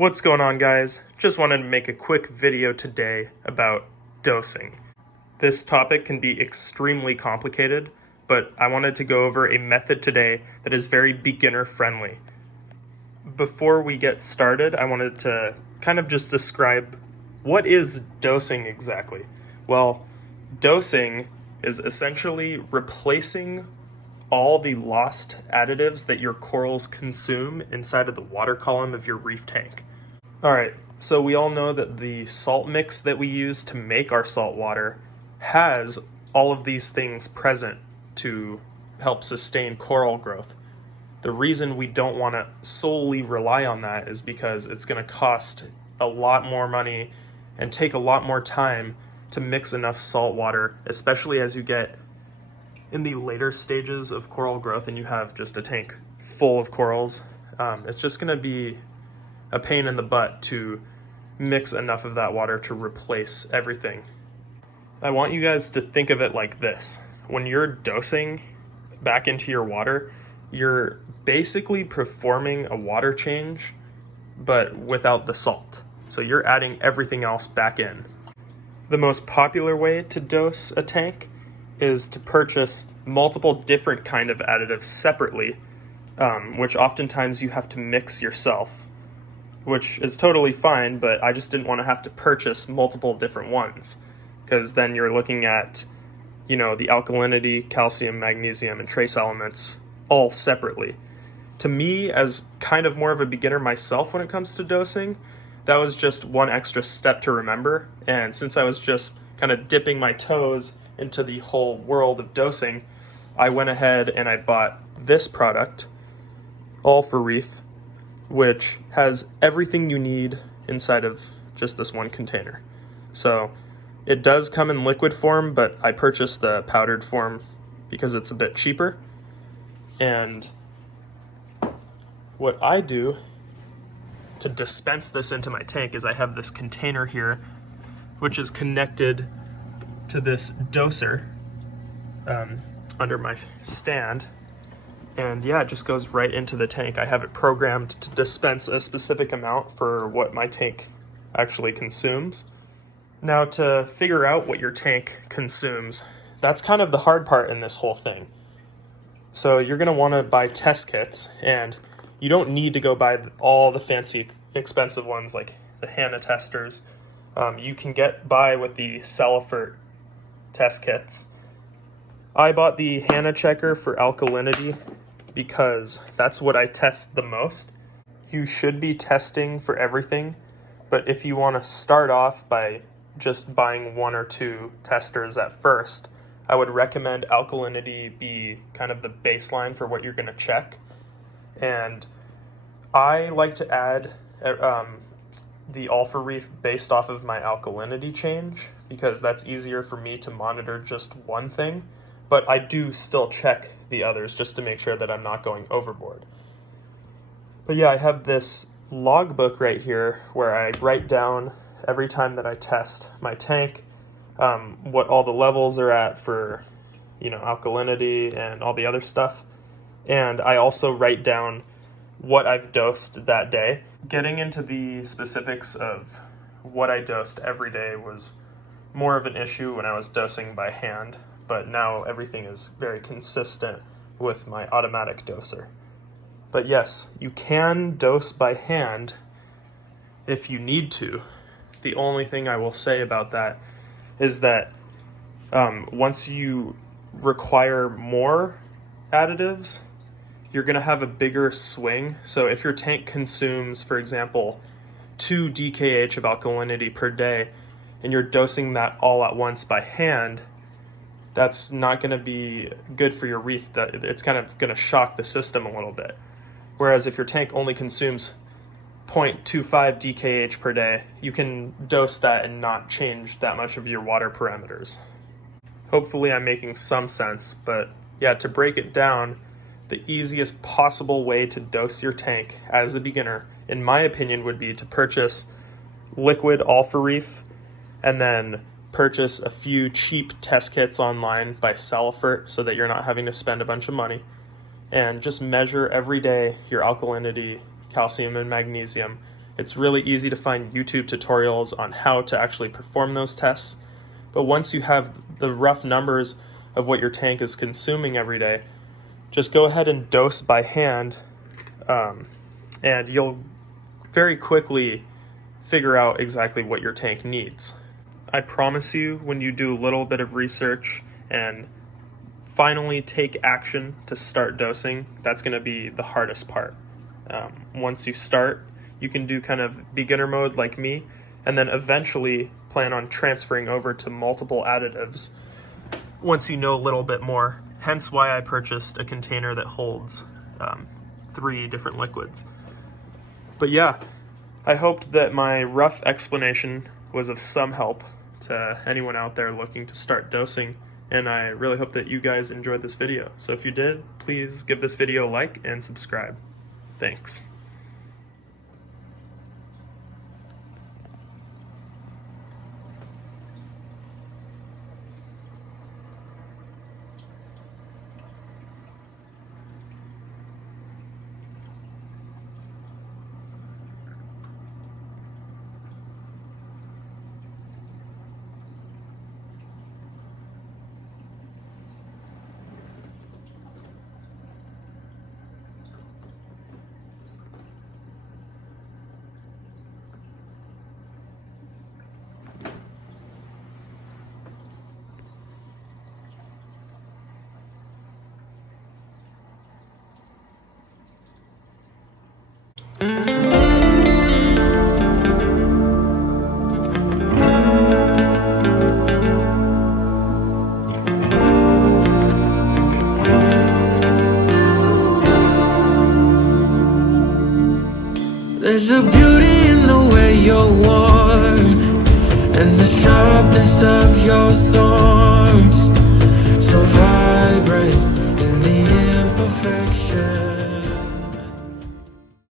What's going on, guys? Just wanted to make a quick video today about dosing. This topic can be extremely complicated, but I wanted to go over a method today that is very beginner friendly. Before we get started, I wanted to kind of just describe what is dosing exactly. Well, dosing is essentially replacing all the lost additives that your corals consume inside of the water column of your reef tank. Alright, so we all know that the salt mix that we use to make our salt water has all of these things present to help sustain coral growth. The reason we don't want to solely rely on that is because it's going to cost a lot more money and take a lot more time to mix enough salt water, especially as you get in the later stages of coral growth and you have just a tank full of corals. It's just going to be a pain in the butt to mix enough of that water to replace everything. I want you guys to think of it like this. When you're dosing back into your water, you're basically performing a water change, but without the salt. So you're adding everything else back in. The most popular way to dose a tank is to purchase multiple different kind of additives separately, which oftentimes you have to mix yourself, which is totally fine, but I just didn't want to have to purchase multiple different ones, because then you're looking at, the alkalinity, calcium, magnesium, and trace elements all separately. To me, as kind of more of a beginner myself when it comes to dosing, that was just one extra step to remember, and since I was just kind of dipping my toes into the whole world of dosing, I went ahead and I bought this product, all for Reef, which has everything you need inside of just this one container. So it does come in liquid form, but I purchased the powdered form because it's a bit cheaper. And what I do to dispense this into my tank is I have this container here, which is connected to this doser under my stand. And yeah, it just goes right into the tank. I have it programmed to dispense a specific amount for what my tank actually consumes. Now, to figure out what your tank consumes, that's kind of the hard part in this whole thing. So you're going to want to buy test kits, and you don't need to go buy all the fancy expensive ones like the Hanna testers. You can get by with the Salifert test kits. I bought the Hanna checker for alkalinity because that's what I test the most. You should be testing for everything, but if you want to start off by just buying one or two testers at first, I would recommend alkalinity be kind of the baseline for what you're going to check. And I like to add the Alpha Reef based off of my alkalinity change because that's easier for me to monitor just one thing. But I do still check the others just to make sure that I'm not going overboard. But yeah, I have this logbook right here where I write down every time that I test my tank, what all the levels are at for, alkalinity and all the other stuff. And I also write down what I've dosed that day. Getting into the specifics of what I dosed every day was more of an issue when I was dosing by hand, but now everything is very consistent with my automatic doser. But yes, you can dose by hand if you need to. The only thing I will say about that is that once you require more additives, you're going to have a bigger swing. So if your tank consumes, for example, 2 DKH of alkalinity per day, and you're dosing that all at once by hand, that's not going to be good for your reef. It's kind of going to shock the system a little bit. Whereas if your tank only consumes 0.25 DKH per day, you can dose that and not change that much of your water parameters. Hopefully I'm making some sense, but yeah, to break it down, the easiest possible way to dose your tank as a beginner, in my opinion, would be to purchase liquid Alpha Reef and then purchase a few cheap test kits online by Salifert so that you're not having to spend a bunch of money, and just measure every day your alkalinity, calcium, and magnesium It's really easy to find YouTube tutorials on how to actually perform those tests. But once you have the rough numbers of what your tank is consuming every day, just go ahead and dose by hand, and you'll very quickly figure out exactly what your tank needs. I promise you, when you do a little bit of research and finally take action to start dosing, that's going to be the hardest part. Once you start, you can do kind of beginner mode like me, and then eventually plan on transferring over to multiple additives once you know a little bit more. Hence why I purchased a container that holds 3 different liquids. But yeah, I hoped that my rough explanation was of some help to anyone out there looking to start dosing, and I really hope that you guys enjoyed this video. So if you did, please give this video a like and subscribe. Thanks. There's a beauty in the way you're worn, and the sharpness of your thorn.